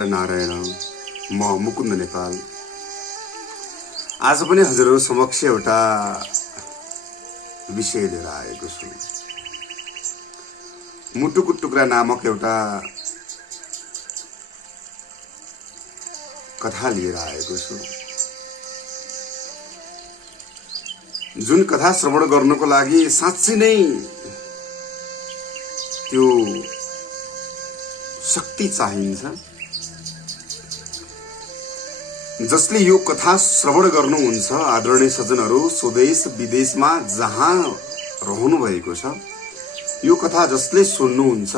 नारायण म मुकुन्द नेपाल आज पनि हजुरहरु समक्ष एउटा विषय लिएर आएको छु। मुटुको टुक्रा नामक एउटा कथा लिएर आएको छु। जुन कथा श्रवण गर्नको लागि साँच्चै नै त्यो शक्ति चाहिन्छ। जसले यो कथा श्रवण गर्नुहुन्छ आदरणीय सज्जनहरु स्वदेश विदेशमा जहाँ रहनु भएको छ, यो कथा जसले सुन्नुहुन्छ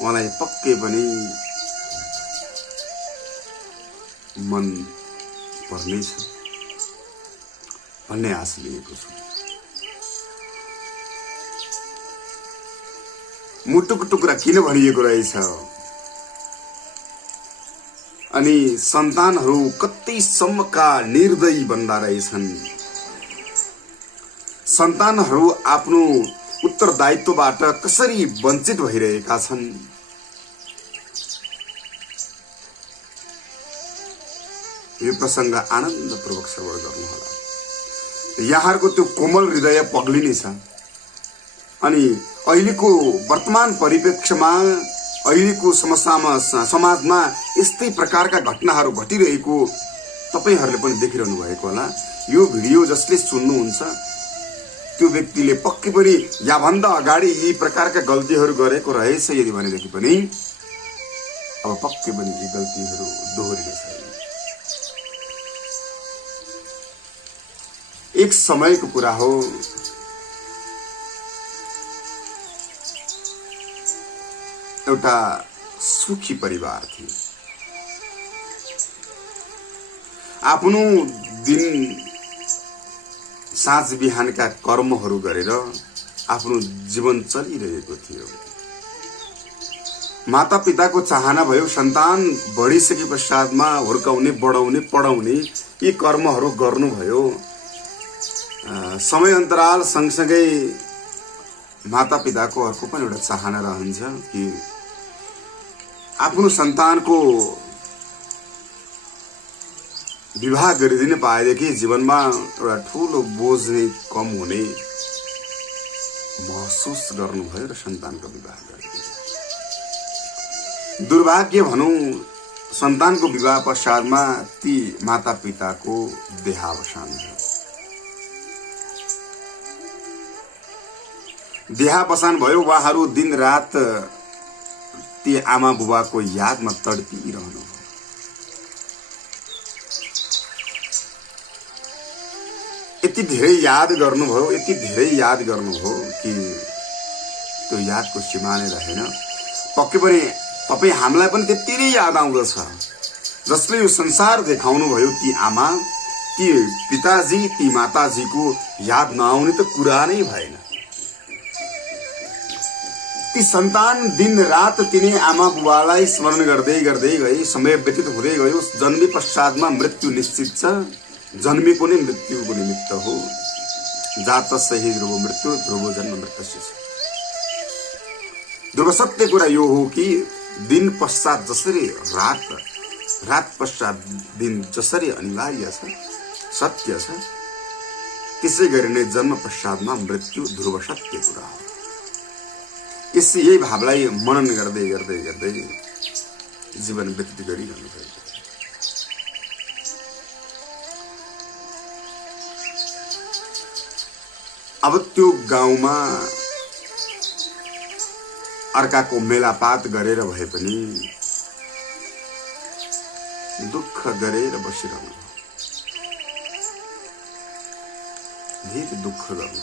उहाँलाई पक्कै पनि मन पर्नेछ भन्ने आश लिएको छु। मुटुको टुक्रा किन भनिएको रहेछ अनि सन्तानहरु कतिसम्मका निर्दयी बन्दा रहेछन्। सन्तानहरु आफ्नो उत्तरदायित्वबाट कसरी वञ्चित भइरहेका छन्। यो प्रसंग आनन्दपूर्वक श्रवण गर्नुहोला। यहाँहरुको त्यो कोमल हृदय पग्लिनेछ अनि अहिलेको वर्तमान परिप्रेक्ष्यमा अहिलेको समाजमा यस्तै प्रकारका घटनाहरू घटिरहेको तपाईहरुले पनि देखिरहनु भएको होला। यो भिडियो जसले सुन्नुहुन्छ त्यो व्यक्तिले पक्कै पनि या भन्दा अगाडि यी प्रकारका गल्तीहरू गरेको रहेछ यदि भनेदेखि पनि अब पक्कै पनि यी गल्तीहरू दोहोरिने छैन। एक समयको कुरा हो, एउटा सुखी परिवार थियो। आफ्नो दिन साँझ बिहानका कर्महरू गरेर आफ्नो जीवन चलिरहेको थियो। माता पिताको चाहना भयो सन्तान बढिसके पश्चातमा हुर्काउने बढाउने पढाउने यी कर्महरू गर्नुभयो। समय अन्तराल सँगसँगै माता पिताको अर्को पनि एउटा चाहना रहन्छ कि आफ्नो सन्तानको विवाह गरिदिन पाएदेखि जीवनमा एउटा ठूलो बोझ नै कम हुने महसुस गर्नुभयो र सन्तानको विवाह गरिदिनु। दुर्भाग्य भनौं सन्तानको विवाह पश्चातमा ती माता पिताको देहावसान भयो। देहावसान भयो। उहाँहरू दिन रात ती आमा बुबाको यादमा तडपिरहनु। यति धेरै याद गर्नुभयो कि त्यो यादको सीमा नै रहेन। पक्कै पनि तपाई हामीलाई पनि त्यति नै याद आउँदछ जसले यो संसार देखाउनु भयो। ती आमा, ती पिताजी, ती माताजीको याद नआउने त कुरा नै भएन। ती सन्तान दिन रात तिनी आमा बुबालाई स्मरण गर्दै गर्दै गए। समय व्यतीत हुँदै गयो। जन्मे पश्चातमा मृत्यु निश्चित छ। जन्मेको नै मृत्युको निमित्त हो। जात सही ध्रुव मृत्यु, ध्रुव जन्म मृत्युस्य। ध्रुव सत्य कुरा यो हो कि दिन पश्चात जसरी रात पश्चात दिन जसरी अनिवार्य छ, सत्य छ, त्यसै गरी नै जन्म पश्चातमा मृत्यु ध्रुव सत्य कुरा हो। यही भावलाई मनन गर्दै गर्दै गर्दै जीवन व्यतीत गरिरहनु भएको छ। अब त्यो गाउँमा अर्काको मेलापात गरेर भए पनि दुःख गरेर बसिरहनु, धेरै दुःख गर्नु,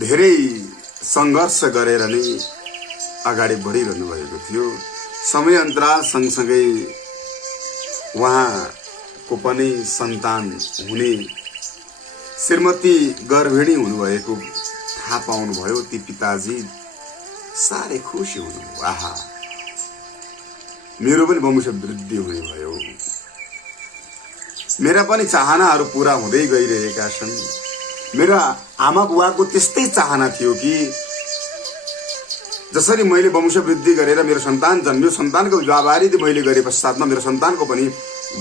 धेरै संघर्ष गरेर नै अगाडि बढिरहनु भएको थियो। समय अन्तराल सँगसँगै उहाँको पनि सन्तान हुने, श्रीमती गर्भिणी हुनुभएको थाहा पाउनुभयो। ती पिताजी साह्रै खुसी हुनुभयो। आहा, मेरो पनि वंश वृद्धि हुने भयो, मेरा पनि चाहनाहरू पूरा हुँदै गइरहेका छन्। मेरा आमा बुवाको त्यस्तै चाहना थियो कि जसरी मैले वंशवृद्धि गरेर मेरो सन्तान जन्मियो, सन्तानको विवाहबारी मैले गरे पश्चातमा मेरो सन्तानको पनि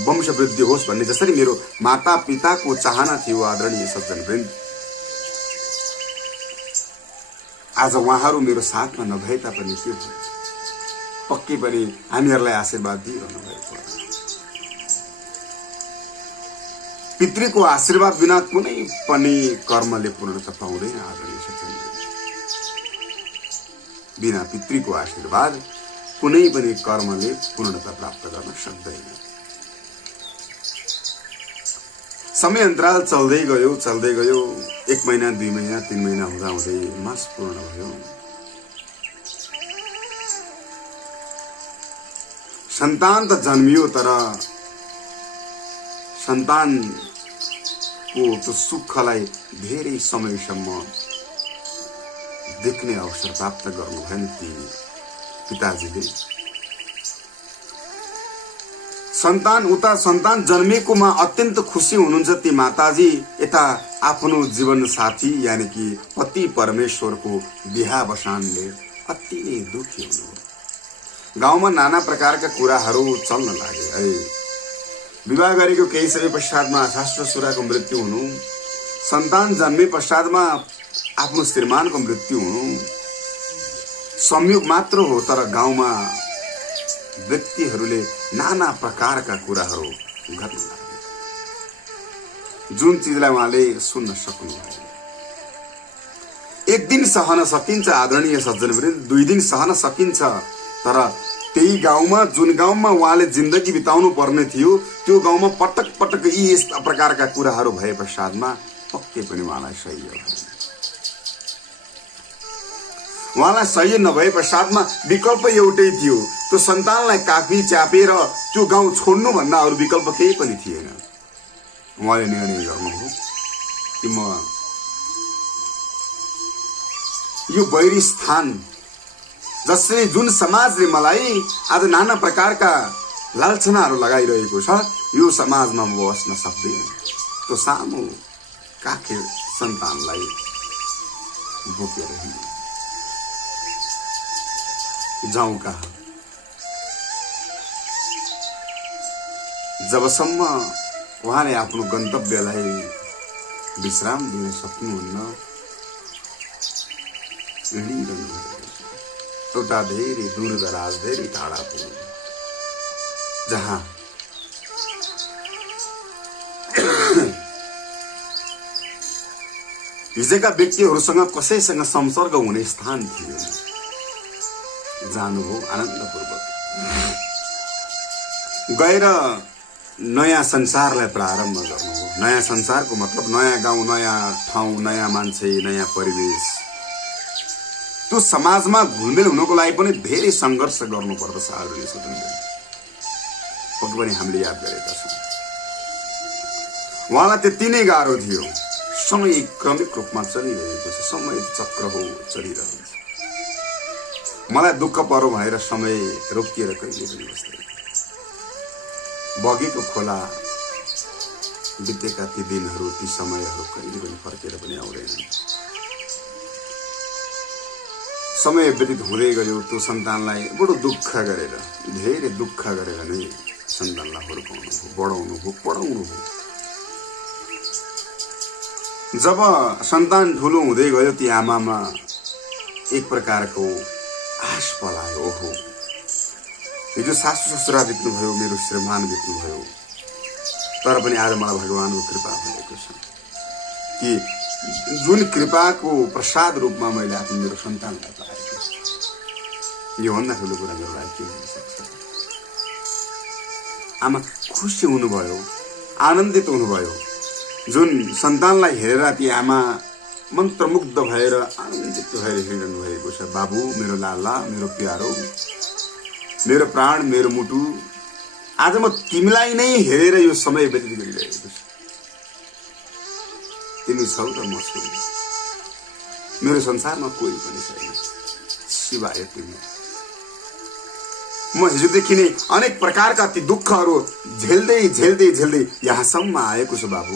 वंशवृद्धि होस् भन्ने जसरी मेरो माता पिताको चाहना थियो आदरणीय सज्जनवृन्द, आज उहाँहरू मेरो साथमा नभए तापनि के भयो, पक्कै पनि हामीहरूलाई आशीर्वाद दिइरहनु भएको। पितृको आशीर्वाद बिना कुनै पनि कर्मले पूर्णता पाउँदैन आदरणीय सज्जनवृन्द। बिना पितृको आशीर्वाद कुनै पनि कर्मले पूर्णता प्राप्त गर्न सक्दैन। समय अन्तराल चल्दै गयो 1 महिना 2 महिना 3 महिना हुँदा हुँदै मास पूर्ण भयो। सन्तान त जन्मियो, तर सन्तानको त्यो सुखलाई धेरै समयसम्म देख्ने अवसर प्राप्त गर्नु भएन ती पिताजीले। सन्तान जन्मेकोमा अत्यन्त खुसी हुनुहुन्छ ती माताजी, यता आफ्नो जीवन साथी यानी कि पति परमेश्वरको बिहा बसानले अति नै दुखी हुनु। गाउँमा नाना प्रकारका कुराहरू चल्न लागे। अरे विवाह गरेको केही समय पश्चातमा सासु ससुराको मृत्यु हुनु, सन्तान जन्मे पश्चातमा आफ्नो श्रीमानको मृत्यु हुनु संयोग मात्र हो, तर गाउँमा व्यक्तिहरूले नाना प्रकारका कुराहरू गर्न लागे, जुन चिजलाई उहाँले सुन्न सक्नुभयो। 1 दिन सहन सकिन्छ आदरणीय सज्जनवृन्द, 2 दिन सहन सकिन्छ, तर त्यही गाउँमा जुन गाउँमा उहाँले जिन्दगी बिताउनु पर्ने थियो त्यो गाउँमा पटक पटक यी यस्ता प्रकारका कुराहरू भए पश्चातमा पक्कै पनि उहाँलाई सह्य भएन। उहाँलाई सह्य नभए पश्चातमा विकल्प एउटै थियो, त्यो सन्तानलाई काफी च्यापेर त्यो गाउँ छोड्नु भन्दा अरू विकल्प केही पनि थिएन। उहाँले निर्णय गर्नुभयो कि म यो बैरी स्थान, जसले जुन समाजले मलाई आज नाना प्रकारका लालचनाहरू लगाइरहेको छ, यो समाजमा म बस्न सक्दिनँ। त्यो सानो काखे सन्तानलाई बोकेर जाउँ कहाँ? जबसम्म उहाँले आफ्नो गन्तव्यलाई विश्राम दिन सक्नुहुन्न, एउटा धेरै दूरदराज धेरै टाढा पुग्नु, जहाँ हिजोका व्यक्तिहरूसँग कसैसँग संसर्ग हुने स्थान थिएन। जानुभयो आनन्दपूर्वक, गएर नयाँ संसारलाई प्रारम्भ गर्नुभयो। नयाँ संसारको मतलब नयाँ गाउँ, नयाँ ठाउँ, नयाँ मान्छे, नयाँ परिवेश। त्यो समाजमा घुलमेल हुनको लागि पनि धेरै सङ्घर्ष गर्नुपर्दछ आदरणीय सज्जनवृन्द, पक्कै पनि हामीले याद गरेका छौँ। उहाँलाई त्यति नै गाह्रो थियो। समय क्रमिक रूपमा चलिरहेको छ, समय चक्र हो, चलिरहन्छ। मलाई दुःख परो भएर समय रोकिएर कहिले पनि बस्दैन। बगेको खोला बितेका ती दिनहरू, ती समयहरू कहिले पनि फर्केर पनि आउँदैनन्। समय व्यतीत हुँदै गयो, त्यो सन्तानलाई बडो दुःख गरेर, धेरै दुःख गरेर नै सन्तानलाई हुर्काउनु भयो, बढाउनु भयो, पढाउनु भयो। जब सन्तान ठुलो हुँदै गयो, ती आमामा एक प्रकारको आश पलायो। ओहो, हिजो सासु ससुरा बित्नुभयो, मेरो श्रीमान बित्नुभयो, तर पनि आज मलाई भगवानको कृपा भएको छ कि जुन कृपाको प्रसाद रूपमा मैले आफ्नो मेरो सन्तानलाई पाएको छु। योभन्दा ठुलो कुरा मेरो लागि के हुन सक्छ? आमा खुसी हुनुभयो, आनन्दित हुनुभयो। जुन सन्तानलाई हेरेर ती आमा मन्त्रमुग्ध भएर आनन्दित भएर हिँड्नु भएको छ। बाबु, मेरो लाला, मेरो प्यारो, मेरो प्राण, मेरो मुटु, आज म तिमीलाई नै हेरेर यो समय व्यतीत गरिरहेको छु। तिमी छौ र म छु। मेरो संसारमा कोही पनि छैन सिवाय तिमी। म हिजोदेखि नै अनेक प्रकारका ती दुःखहरू झेल्दै झेल्दै झेल्दै यहाँसम्म आएको छु बाबु।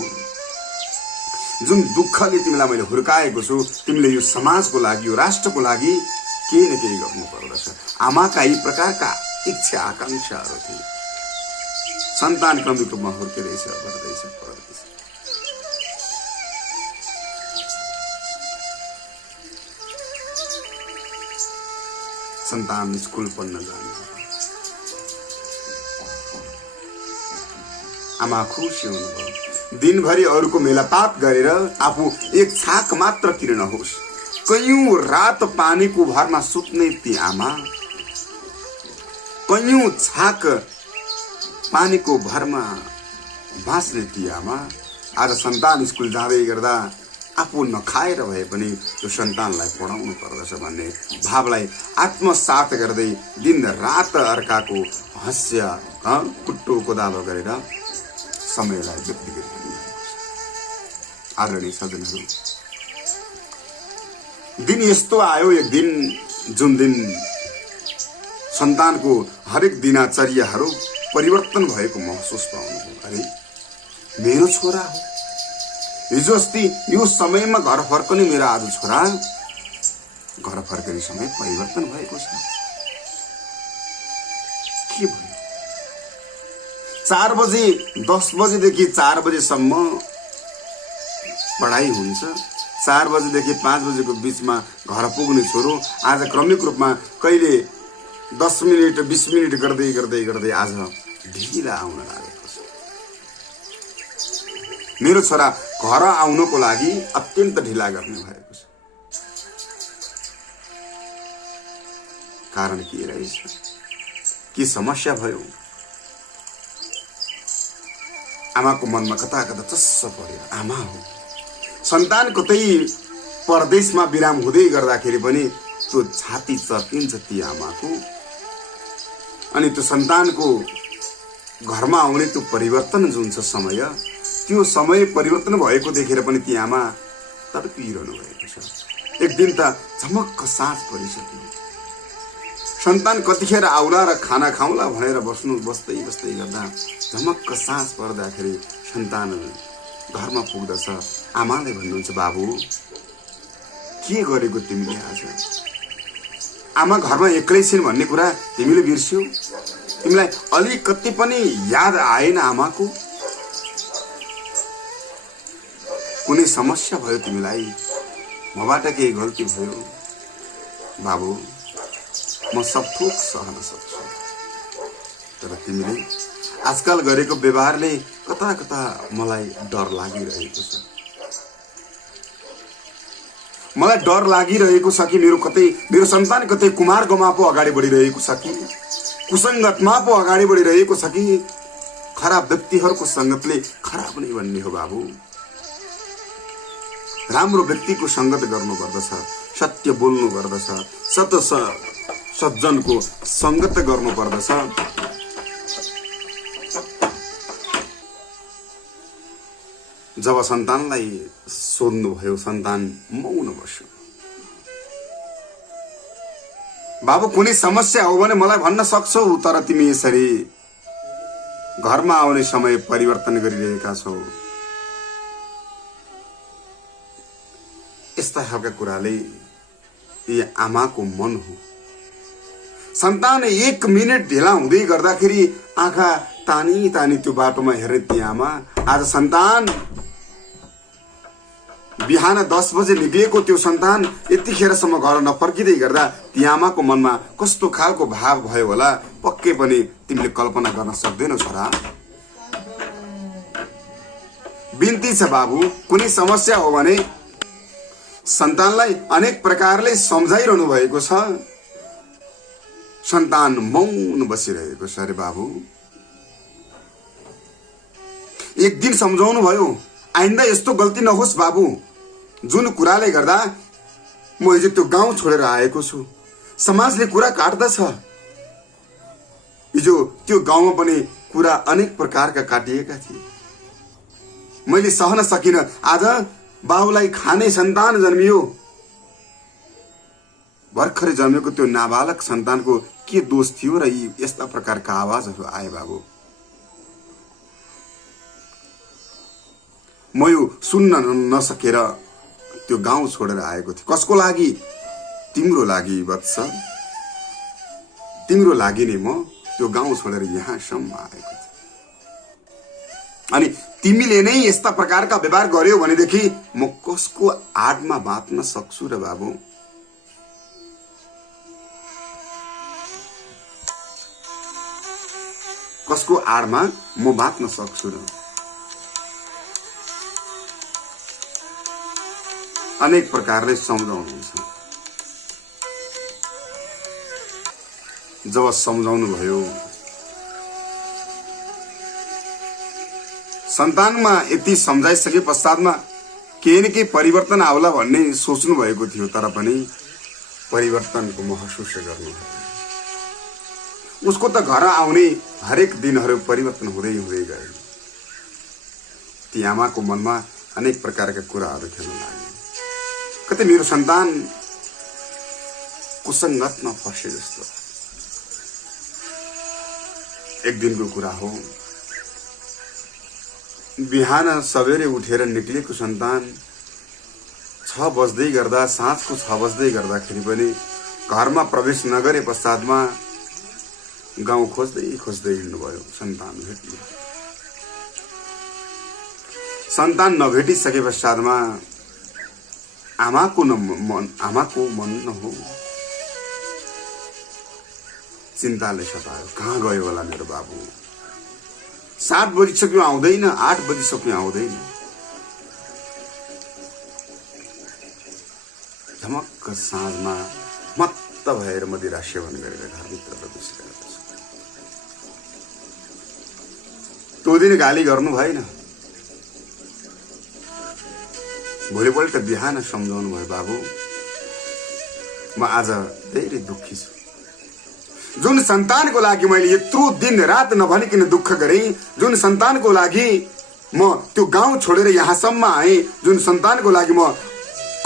जुन दुःखले तिमीलाई मैले हुर्काएको छु, तिमीले यो समाजको लागि, यो राष्ट्रको लागि केही न केही गर्नु पर्दछ। आमाका यी प्रकारका इच्छा आकांक्षाहरू थिए। सन्तान क्रमिक रूपमा हुर्किँदैछ, बढ्दैछ। सन्तान स्कुल पढ्न जाने, आमा खुसी हुनुभयो। दिनभरि अरूको मेलापात गरेर आफू एक छाक मात्र किरण होस्। कैयौं रात पानीको भरमा सुत्ने ती आमा, कैयौं छाक पानीको भरमा बाँच्ने ती आमा आज सन्तान स्कुल जाँदै गर्दा आफू नखाएर भए पनि त्यो सन्तानलाई पढाउनु पर्दछ भन्ने भावलाई आत्मसात गर्दै दिन रात अर्काको हास्य कुट्टो कोदालो गरेर समयलाई व्यक्ति गरिरहनु। आदरणीय सज्जनहरू, दिन यस्तो आयो एक दिन जुन दिन सन्तानको हरेक दिनचर्याहरू परिवर्तन भएको महसुस पाउनुभयो। अरे मेरो छोरा हो, हिजो अस्ति यो समयमा घर फर्कने मेरो आज छोरा घर फर्कने समय परिवर्तन भएको छ। के भयो? 4 बजे 10 बजेदेखि 4 बजेसम्म पढाइ हुन्छ। 4 बजेदेखि 5 बजेको बिचमा घर पुग्ने छोरो आज क्रमिक रूपमा कहिले 10 मिनट 20 मिनट गर्दै गर्दै गर्दै आज ढिला आउन लागेको छ। मेरो छोरा घर आउनको लागि अत्यन्त ढिला गर्ने भएको छ। कारण के रहेछ? के समस्या भयो? आमाको मनमा कता कता चस्स पर्यो। आमा हो, सन्तान कतै परदेशमा विराम हुँदै गर्दाखेरि पनि त्यो छाती चर्किन्छ ती आमाको। अनि त्यो सन्तानको घरमा आउने त्यो परिवर्तन जुन छ समय, त्यो समय परिवर्तन भएको देखेर पनि ती आमा तडपिरहनु भएको छ। एक दिन त झमक्क साँझ परिसक्यो। सन्तान कतिखेर आउला र खाना खाउला भनेर बस्दै गर्दा झमक्क साँझ पर्दाखेरि सन्तान घरमा पुग्दछ। आमाले भन्नुहुन्छ, बाबु के गरेको तिमीले आज? आमा घरमा एक्लै छिन् भन्ने कुरा तिमीले बिर्स्यौ? तिमीलाई अलिकति पनि याद आएन आमाको? कुनै समस्या भयो तिमीलाई? मबाट केही गल्ती भयो? बाबु म सब थोक सहन सक्छु, तर तिमीले आजकल गरेको व्यवहारले कता कता मलाई डर लागिरहेको छ। मलाई डर लागिरहेको छ कि मेरो सन्तान कतै कुमार्गमा पो अगाडि बढिरहेको छ कि कुसङ्गतमा पो अगाडि बढिरहेको छ कि खराब व्यक्तिहरूको सङ्गतले खराब नै भन्ने हो। बाबु राम्रो व्यक्तिको सङ्गत गर्नुपर्दछ, सत्य बोल्नु पर्दछ, सज्जनको सङ्गत गर्नुपर्दछ। जब सन्तानलाई सोध्नुभयो, सन्तान मौन बस्यो। बाबु कुनै समस्या हो भने मलाई भन्न सक्छौ, तर तिमी यसरी घरमा आउने समय परिवर्तन गरिरहेका छौ। यस्ता खालका कुराले यी आमाको मन हो। सन्तान 1 मिनट ढिला हुँदै गर्दाखेरि आँखा तानी तानी त्यो बाटोमा हेर्ने ती आमा आज सन्तान बिहान 10 बजे निक्लिएको त्यो सन्तान यतिखेरसम्म घर नफर्किँदै गर्दा ती आमाको मनमा कस्तो खालको भाव भयो होला पक्कै पनि तिमीले कल्पना गर्न सक्दैनौ छोरा। बिन्ती छ बाबु, कुनै समस्या हो भने सन्तानलाई अनेक प्रकारले सम्झाइरहनु भएको छ। सन्तान मौन बसिरहेको छ। अरे बाबु एक दिन सम्झाउनु भयो, आइन्दा यस्तो गल्ती नहोस् बाबु। जुन कुराले गर्दा म हिजो त्यो गाउँ छोडेर आएको छु, समाजले कुरा काट्दछ। हिजो त्यो गाउँमा पनि कुरा अनेक प्रकारका काटिएका थिए, मैले सहन सकिन। आज बाबुलाई खाने सन्तान जन्मियो। भर्खरै जन्मेको त्यो नाबालक सन्तानको के दोष थियो र यी यस्ता प्रकारका आवाजहरू आए बाबु? म यो सुन्न नसकेर त्यो गाउँ छोडेर आएको थिएँ। कसको लागि? तिम्रो लागि वत्स, तिम्रो लागि नै म त्यो गाउँ छोडेर यहाँसम्म आएको छु। अनि तिमीले नै यस्ता प्रकारका व्यवहार गर्यो भनेदेखि म कसको आडमा बाँच्न सक्छु र बाबु? कसको आडमा म बाँच्न सक्छु र? अनेक प्रकारले सम्झाउनुहुन्छ। जब सम्झाउनु भयो, सन्तानमा यति सम्झाइसके पश्चातमा केही न केही परिवर्तन आउला भन्ने सोच्नु भएको थियो, तर पनि परिवर्तनको महसुस गर्नु। उसको त घर आउने हरेक दिनहरू परिवर्तन हुँदै हुँदै गयो। ती आमाको मनमा अनेक प्रकारका कुराहरू खेल्न लागे। कतै मेरो सन्तान कुसङ्गतमा फसे जस्तो। एक दिनको कुरा हो, बिहान सबेरै उठेर निक्लेको सन्तान 6 बज्दै गर्दा, साँझको 6 बज्दै गर्दाखेरि पनि घरमा प्रवेश नगरे पश्चातमा गाउँ खोज्दै खोज्दै हिँड्नुभयो सन्तान भेट्नु। सन्तान नभेटिसके पश्चातमा आमाको मन न हो, चिन्ताले सतायो। कहाँ गयो होला मेरो बाबु? 7 बजिसक्यो आउँदैन, 8 बजिसक्यो आउँदैन। झमक्क साँझमा मत्त भएर मदिरा सेवन गरेर घरभित्र प्रवेश गरेको छ। त्यो दिन गाली गर्नु भएन, भोलिपल्ट बिहान सम्झाउनु भयो, बाबु म आज धेरै दुःखी छु। जुन सन्तानको लागि मैले यत्रो दिन रात नभनिकन दुःख गरेँ, जुन सन्तानको लागि म त्यो गाउँ छोडेर यहाँसम्म आएँ, जुन सन्तानको लागि म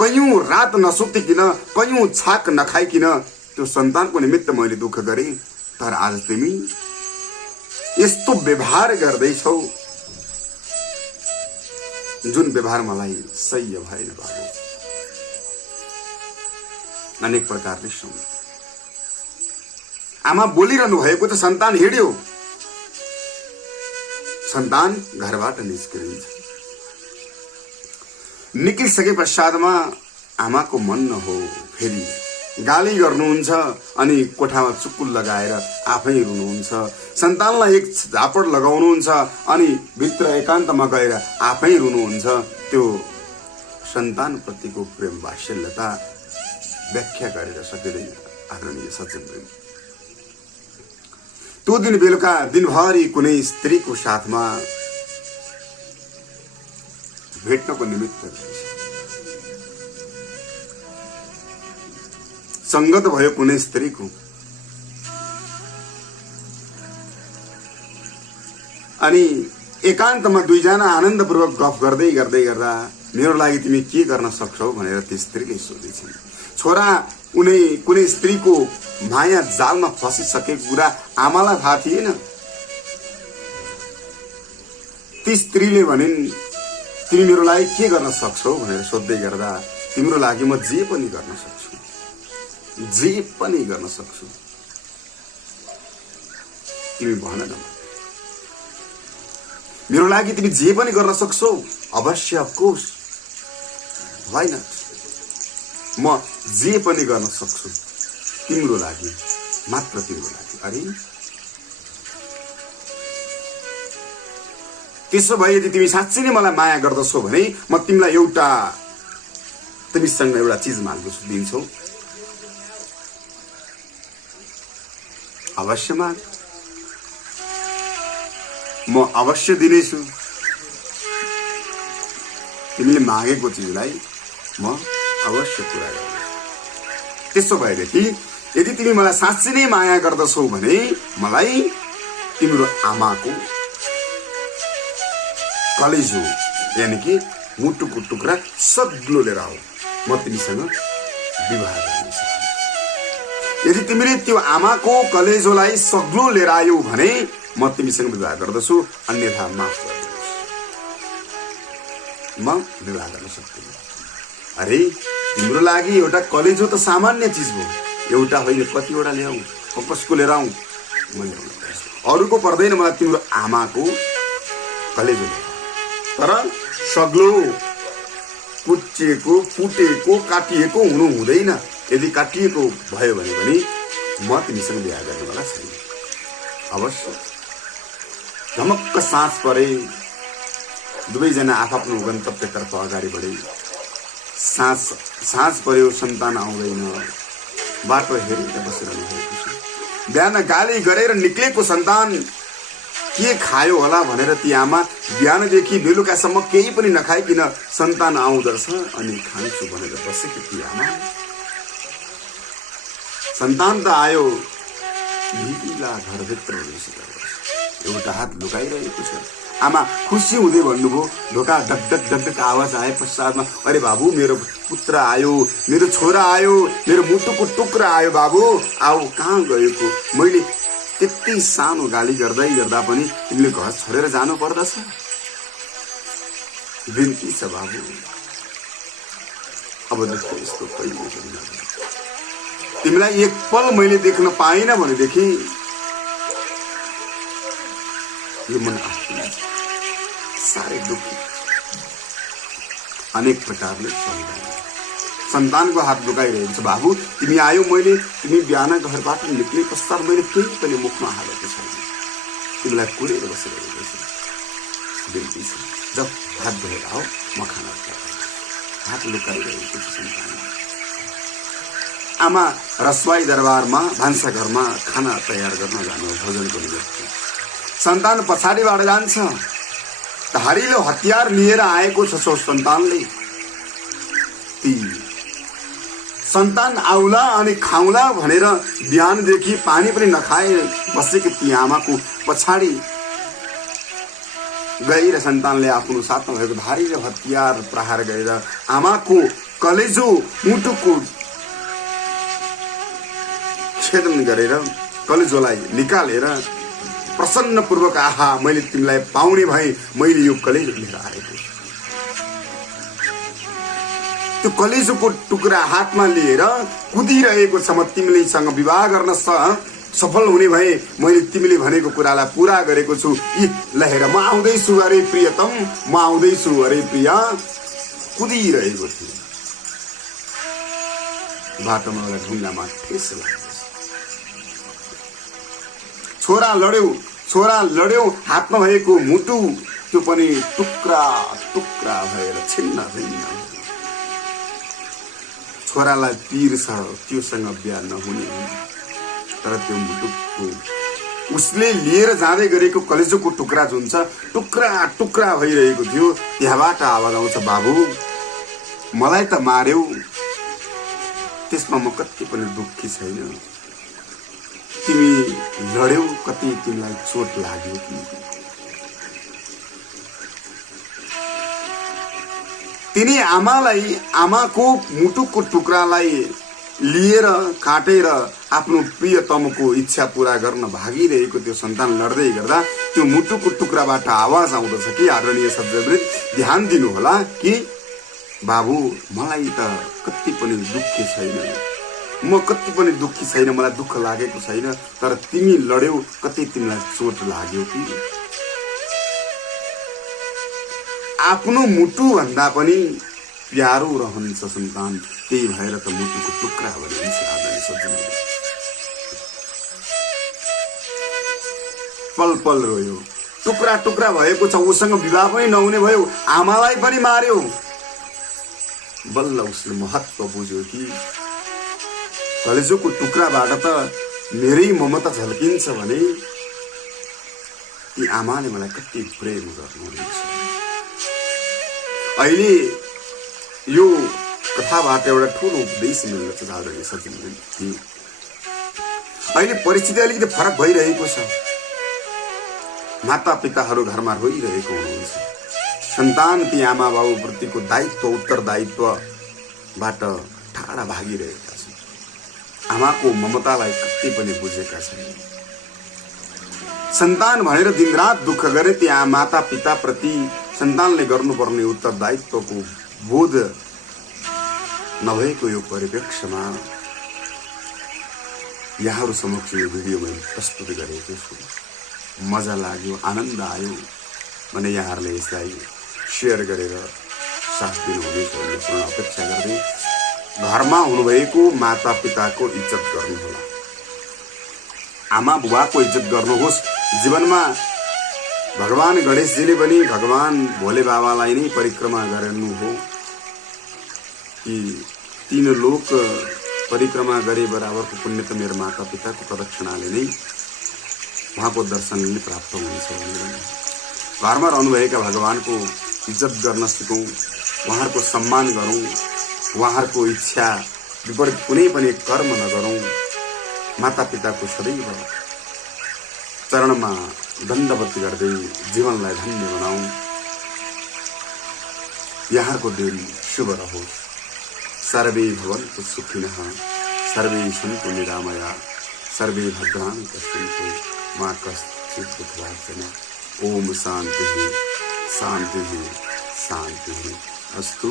कयौं रात नसुतिकिन, कयौं छाक नखाइकिन त्यो सन्तानको निमित्त मैले दुःख गरेँ, तर आज तिमी यस्तो व्यवहार गर्दैछौ जुन व्यवहार मलाई सह्य भएन बाबु। अनेक प्रकारले सम्झ। आमा बोलिरहनु भएको त सन्तान हिँड्यो, सन्तान घरबाट निस्किन्छ। निक्लिसके पश्चातमा आमाको मन न हो, फेरि गाली गर्नुहुन्छ अनि कोठामा चुक्कुल लगाएर आफै रुनुहुन्छ। सन्तानलाई एक झापड लगाउनुहुन्छ अनि भित्र एकान्तमा गएर आफै रुनुहुन्छ। त्यो सन्तान प्रतिको प्रेम वात्सल्यता व्याख्या गरेर सकिँदैन आदरणीय सचिवज्यू। त्यो दिन बेलुका दिनभरि कुनै स्त्रीको साथमा भेट्नको निमित्त संगत भयो कुनै स्त्रीको। अनि एकान्तमा दुईजना आनन्दपूर्वक गफ गर्दै गर्दै गर्दा मेरो लागि तिमी के गर्न सक्छौ भनेर ती स्त्रीले सोधेछन्। छोरा कुनै स्त्रीको माया जालमा फसिसकेको कुरा आमालाई थाहा थिएन। ती स्त्रीले भनिन् तिमी मेरो लागि के गर्न सक्छौ भनेर सोध्दै गर्दा तिम्रो लागि म जे पनि गर्न सक्छु, जे पनि गर्न सक्छु, तिमी भन न। मेरो लागि तिमी जे पनि गर्न सक्छौ? अवश्य, अफकोर्स, व्हाई नट, म जे पनि गर्न सक्छु तिम्रो लागि, मात्र तिम्रो लागि। अरे त्यसो भए यदि तिमी साँच्चै नै मलाई माया गर्दछौ भने म तिमीलाई तिमीसँग एउटा चिज माग्दछु, दिन्छौ? अवश्य माग, म अवश्य दिनेछु। तिमीले मागेको चिजलाई म अवश्य पुरा गर्नेछु। त्यसो भएदेखि यदि तिमी मलाई साँच्चै नै माया गर्दछौ भने मलाई तिम्रो आमाको कलेजो यानी कि मुटुको टुक्रा सग्लो लिएर आऊ, म तिमीसँग विवाह गर्नेछु। यदि तिमीले त्यो आमाको कलेजोलाई सग्लो लिएर आयौ भने म तिमीसँग विवाह गर्दछु, अन्यथा माफ गरिदिनुहोस्, म विवाह गर्न सक्दिनँ। अरे तिम्रो लागि एउटा कलेजो त सामान्य चिज हो, एउटा होइन कतिवटा ल्याऊ, कसको लिएर आऊ, मैले अरूको पर्दैन मलाई तिम्रो आमाको कलेजो ल्याऊ। तर सग्लो कुच्चिएको फुटेको काटिएको हुनु हुँदैन। यदि काटिएको भयो भने पनि म तिमीसँग बिहा गर्नेवाला छैन। अवश्य झमक्क साँझ परे दुवैजना आफ्नो गन्तव्यतर्फ अगाडि बढे। साँझ पर्यो, सन्तान आउँदैन, बाटो हेरेर बसिरहनु भएको छ। बिहान गाली गरेर निक्लेको सन्तान के खायो होला भनेर ती आमा बिहानदेखि बेलुकासम्म केही पनि नखाइकन सन्तान आउँदछ अनि खान्छु भनेर बसेकी ती आमा। सन्तान त आयो, ढिला घरभित्र एउटा हात लुकाइरहेको छ। आमा खुसी हुँदै भन्नुभयो, ढोका डकडक डकडक आवाज आए पश्चातमा, अरे बाबु मेरो पुत्र आयो, मेरो छोरा आयो, मेरो मुटुको टुक्रा आयो, बाबु आऊ, कहाँ गएको? मैले त्यति सानो गाली गर्दै गर्दा पनि तिमीले घर छोडेर जानु पर्दछ? बिन्ती छ बाबु, अब जस्तो यस्तो कहिले तिमीलाई एक पल मैले देख्न पाइन भनेदेखि यो मन साह्रै दुःखी। अनेक प्रकारले सन्तानको हात लुकाइरहेको छ। बाबु तिमी आयो, तिमी बिहान घरबाट निक्ले पश्चात मैले केही पनि मुखमा हालेको छैन, तिमीलाई कुरेर बसिरहेको छ। बिन्ती छ, जब हात धोएर आऊ, म खाना हात लुकाइरहेको छ सन्तान। आमा रसवाई दरबारमा भान्साघरमा खाना तयार गर्न जानु भोजनको निमित्त। सन्तान पछाडिबाट जान्छ। धारिलो हतियार लिएर आएको छ सो सन्तानले। ती सन्तान आउला अनि खाउला भनेर बिहानदेखि पानी पनि नखाए बसेकी ती आमाको पछाडि गएर सन्तानले आफ्नो साथमा भएको धारिलो हतियार प्रहार गरेर आमाको कलेजो मुटुको छेदन गरेर कलेजोलाई निकालेर प्रसन्नपूर्वक, आहा मैले तिमीलाई पाउने भए, मैले यो कलेजो लिएर आएको। त्यो कलेजोको टुक्रा हातमा लिएर कुदिरहेको छ। म तिमीलेसँग विवाह गर्न सफल हुने भए मैले तिमीले भनेको कुरालाई पूरा गरेको छु। यी लहेर म आउँदैछु अरे प्रियतम, म आउँदैछु अरे प्रिया, कुदिरहेको थियो। बाटोमा एउटा ढुङ्गामा ठेस लाग्यो। छोरा लड्यो, हातमा भएको मुटु त्यो पनि टुक्रा टुक्रा भएर छिन्न भिन्न। छोरालाई पीर छ, त्योसँग बिहा नहुने, तर त्यो मुटुको उसले लिएर जाँदै गरेको कलेजोको टुक्रा जुन छ टुक्रा टुक्रा भइरहेको थियो। त्यहाँबाट आवाज आउँछ, बाबु मलाई त मार्यौ, त्यसमा म कति पनि दुःखी छैन। तिमी लड्यौ, कति तिमीलाई चोट लाग्यो कि? तिनी आमालाई आमाको मुटुको टुक्रालाई लिएर काटेर आफ्नो प्रियतमको इच्छा पूरा गर्न भागिरहेको त्यो सन्तान लड्दै गर्दा त्यो मुटुको टुक्राबाट आवाज आउँदछ कि आदरणीय सब्जवृत ध्यान दिनु होला कि बाबु मलाई त कति पनि दुःखी छैन, म कति पनि दुःखी छैन, मलाई दुःख लागेको छैन, तर तिमी लड्यौ, कति तिमीलाई चोट लाग्यो कि? आफ्नो मुटु भन्दा पनि प्यारो रहन्छ सन्तान, त्यही भएर त मुटुको टुक्रा भनिन्छ। आदरणीय सज्जनहरू, पल पल रोयो, टुक्रा टुक्रा भएको छ, उसँग विवाह पनि नहुने भयो, आमालाई पनि मार्यो। बल्ल उसले महत्त्व बुझ्यो कि कलेजोको टुक्राबाट त मेरै ममता झल्किन्छ भने ती आमाले मलाई कति प्रेम गर्नुहुन्छ। अहिले यो कथाबाट एउटा ठुलो उपदेश मिल्दछ आदरणीय सज्जनहरू। अहिले परिस्थिति अलिकति फरक भइरहेको छ। माता पिताहरू घरमा रोइरहेको हुनुहुन्छ। सन्तान ती आमा बाबु प्रतिको दायित्व उत्तरदायित्वबाट टाढा भागिरहेका छन्। आमाको ममतालाई कति पनि बुझेका छन्। सन्तान भनेर दिनरात दुःख गरे त्यहाँ माता पिता प्रति सन्तानले गर्नुपर्ने उत्तरदायित्वको बोध नभएको यो परिप्रेक्ष्यमा यहाँहरू समक्ष यो भिडियो मैले प्रस्तुत गरेको छु। मजा लाग्यो, आनन्द आयो भने यहाँहरूले यसलाई सेयर गरेर साथ दिनुहुनेछ भन्ने पूर्ण अपेक्षा गर्दै घरमा हुनुभएको माता पिताको इज्जत गर्नुहोला। आमा बुबाको इज्जत गर्नुहोस्। जीवनमा भगवान गणेशजीले पनि भगवान भोले बाबालाई नै परिक्रमा गर्नु हो कि 3 लोक परिक्रमा गरे बराबरको पुण्य त मेरो माता पिताको प्रदक्षिणाले नै उहाँको दर्शनले प्राप्त हुन्छ भनेर घरमा रहनुभएका भगवानको इज्जत गर्न सिकौँ, उहाँहरूको सम्मान गरौँ, उहाँहरूको इच्छा विपरीत कुनै पनि कर्म नगरौँ। माता पिताको सदैव चरणमा दण्डवत गर्दै जीवनलाई धन्य बनाऊ। यहाँको दिन शुभ रहोस्। सर्वे भवन्तु सुखिनः, सर्वे सन्तु निरामया, सर्वे भद्राणि पश्यन्तु मा कश्चित् दुःखभाग्। ओम शांति शांति शांति अस्तु।